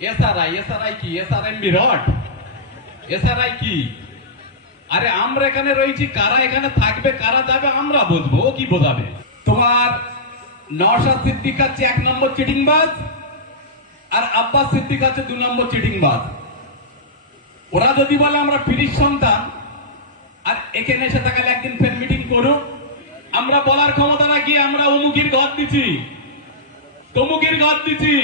SRI SRI কি? SRM বিরাট। SRI কি? আরে আমরা এখানে রয়েছি, কারা এখানে থাকবে, কারা যাবে, আমরা বুঝব, ও কি বোঝাবে? তোমার নওশাদ সিদ্দিক হচ্ছে এক নম্বর চিটিংবাজ, আর আব্বাস সিদ্দিক হচ্ছে দু নম্বর চিটিংবাজ। ওরা যদি বলে আমরা পিরিশ সন্তান, আর এখানে এসে থাকালে একদিন ফের মিটিং করুক, আমরা বলার ক্ষমতা রাখি আমরা অমুকির ঘর দিচ্ছি। তমুকির ঘর দিচ্ছি।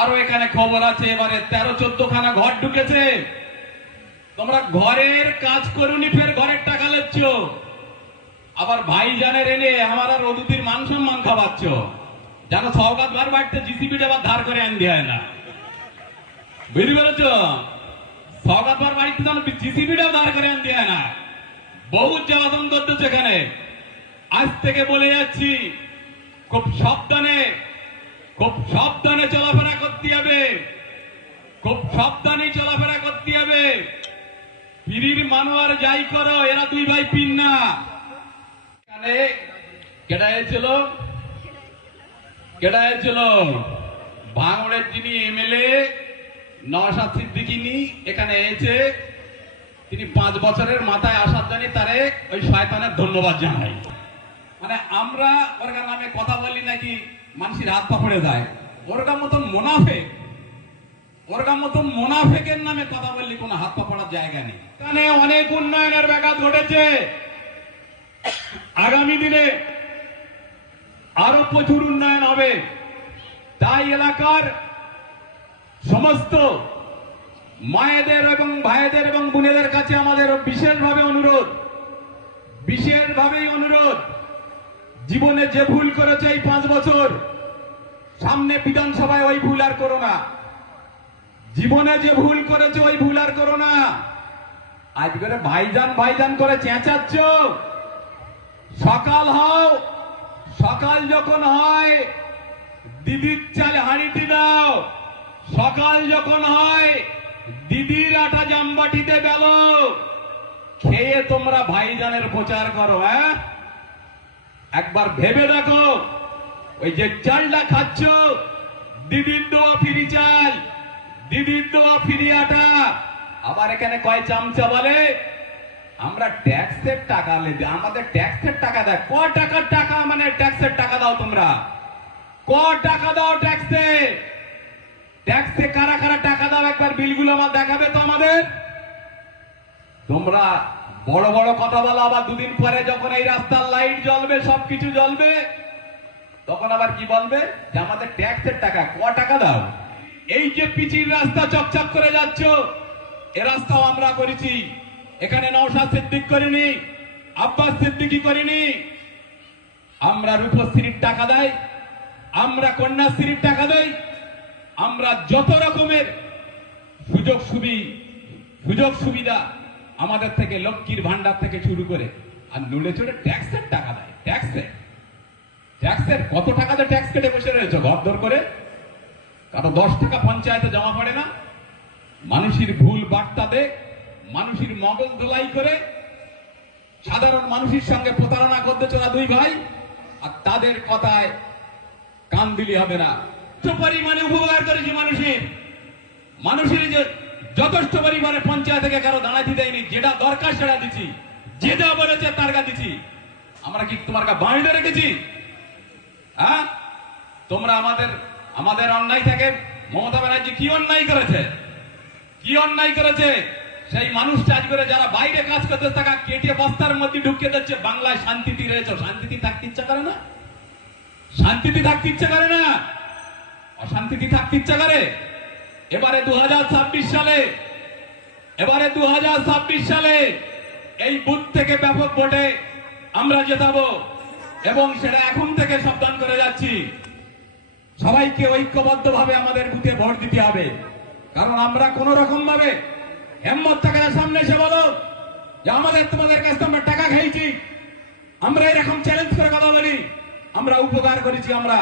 আরও এখানে খবর আছে, এবারে তেরো চোদ্দ খানা ঘর ঢুকেছে। তোমরা ঘরের কাজ করুনি, ফের ঘরের টাকা লেচ্ছ। আবার ভাইজানের এনে আমার আর অদুতির মান সম্মান খাওয়াচ্ছ। যেন সৌগাত বার বাড়তে জিসিবিটা আবার ধার করে আন দেয় না। বুঝতে পেরেছ? সৌগাত বার বাড়িতে যেন জিসিবিটাও ধার করে আন দেয় না। বহু জ্বালাতন করতেছে এখানে। আজ থেকে বলে যাচ্ছি, খুব সাবধানে খুব সাবধানে চলাফেরা করতে হবে। খুব সাবধানে চলাফেরা করতে হবে। পীরির মানুয়ার যাই করো, এরা দুই ভাই পিন না। এখানে কেডা হয়েছিল কেডা হয়েছিল ভাঙড়ের যিনি এমএলএ, নওশাদ সিদ্দিকিনি এখানে এসেছে তিনি পাঁচ বছরের মাথায় আসার জন্য তারে ওই শয়তানের ধন্যবাদ জানাই। মানে আমরা ওরকার নামে কথা বলি নাকি? মানুষের হাত পা পড়ে যায়। ওরকার মতন মোনাফে। ওরকার মতন মোনাফেকের নামে কথা বললি কোনো হাত পা পড়ার জায়গা নেই। এখানে অনেক উন্নয়নের ব্যাঘাত ঘটেছে। আগামী দিনে আরও প্রচুর উন্নয়ন হবে। তাই এলাকার সমস্ত মায়েদের এবং ভাইদের এবং বোনেদের কাছে আমাদের বিশেষভাবে অনুরোধ। বিশেষভাবেই অনুরোধ। জীবনে যে ভুল করেছে এই পাঁচ বছর, সামনে বিধানসভায় ওই ভুল আর করো না। জীবনে যে ভুল করেছে ওই ভুল আর করো না। আজ করে ভাইজান ভাইজান করে চেঁচাচ্ছ। সকাল হও, সকাল যখন হয়, দিদির চাল হাঁড়িটি দাও। সকাল যখন হয়, দিদির আটা জামবাটিতে বেলো। খেয়ে তোমরা ভাইজানের প্রচার করো হ্যাঁ? একবার ভেবে দেখো, ওই যে চালটা খাচ্ছ, দিদির দোয়া ফিরি চাল, দিদির দোয়া ফিরি আটা। আবার এখানে কয় চামচা বলে? আমরা ট্যাক্সের টাকা নেবে আমাদের ট্যাক্সের টাকা দেয় ক টাকার টাকা মানে ট্যাক্সের টাকা দাও তোমরা? ক টাকা দাও ট্যাক্সে? ট্যাক্সে কারা কারা টাকা দাও? একবার বিলগুলো আমার দেখাবে তো আমাদের? তোমরা বড় বড় কথা বলা, আবার দুদিন পরে যখন এই রাস্তার লাইট জ্বলবে, সবকিছু জ্বলবে, তখন আবার কি বলবে? যে আমাদের ট্যাক্সের টাকা, ক টাকা দাও? এই যে পিচির রাস্তা চকচক করে যাচ্ছ, এ রাস্তাও আমরা করেছি। এখানে নওশাদ সিদ্দিক করিনি, আব্বাস সিদ্দিকি করিনি। আমরা রূপশ্রীর টাকা দেয় আমরা কন্যাশ্রীর টাকা দেই, আমরা যত রকমের সুযোগ সুবি সুযোগ সুবিধা আমাদের থেকে লক্ষ্মীর ভান্ডার থেকে শুরু করে আর নুলে চড়ে ট্যাক্সের টাকা দেয় ট্যাক্সের ট্যাক্সের কত টাকা টাকাতে ট্যাক্স কেটে বসে রয়েছে ঘর দর করে? কারও দশ টাকা পঞ্চায়েতে জমা পড়ে না? মানুষের ভুল বার্তা দে মানুষের মগজ ধোলাই করে। সাধারণ মানুষের সঙ্গে প্রতারণা করতে চলা দুই ভাই আর তাদের কথায় কান দিলি হবে না। পরিমাণে উপকার করেছি মানুষের। মানুষের যে যথেষ্ট পরিমাণে পঞ্চায়েত থেকে কারও দাঁড়াতে দেয়নি। যেটা দরকার সেটা দিচ্ছি যে যা বলেছে তার দিচ্ছি আমরা কি তোমার গা বাঁধে রেখেছি? হ্যাঁ? তোমরা আমাদের আমাদের অন্যায় থেকে মমতা ব্যানার্জি কি অন্যায় করেছে? কি অন্যায় করেছে? সেই মানুষটা আজ করে যারা বাইরে কাজ করতে থাকা কেটে বস্তার মধ্যে ঢুকিয়ে দিচ্ছে, বাংলায় শান্তিতে রয়েছে। শান্তিতে থাকতে ইচ্ছা করে না? শান্তিতে থাকতে ইচ্ছা করে না? অশান্তিতে থাকতে ইচ্ছা করে? এবারে দু হাজার ছাব্বিশ সালে, এবারে দু হাজার ছাব্বিশ সালে এই বুথ থেকে ব্যাপক ভোটে আমরা জেতাবো এবং সেটা এখন থেকে সাবধান করে যাচ্ছি। সবাইকে ঐক্যবদ্ধ ভাবে আমাদের বুথে ভোট দিতে হবে। কারণ আমরা কোন রকম ভাবে হেম্মত টাকার সামনে এসে বলো যে আমাদের, তোমাদের কাছ থেকে আমরা টাকা খাইছি আমরা এরকম চ্যালেঞ্জ করে কথা বলি, আমরা উপকার করেছি আমরা।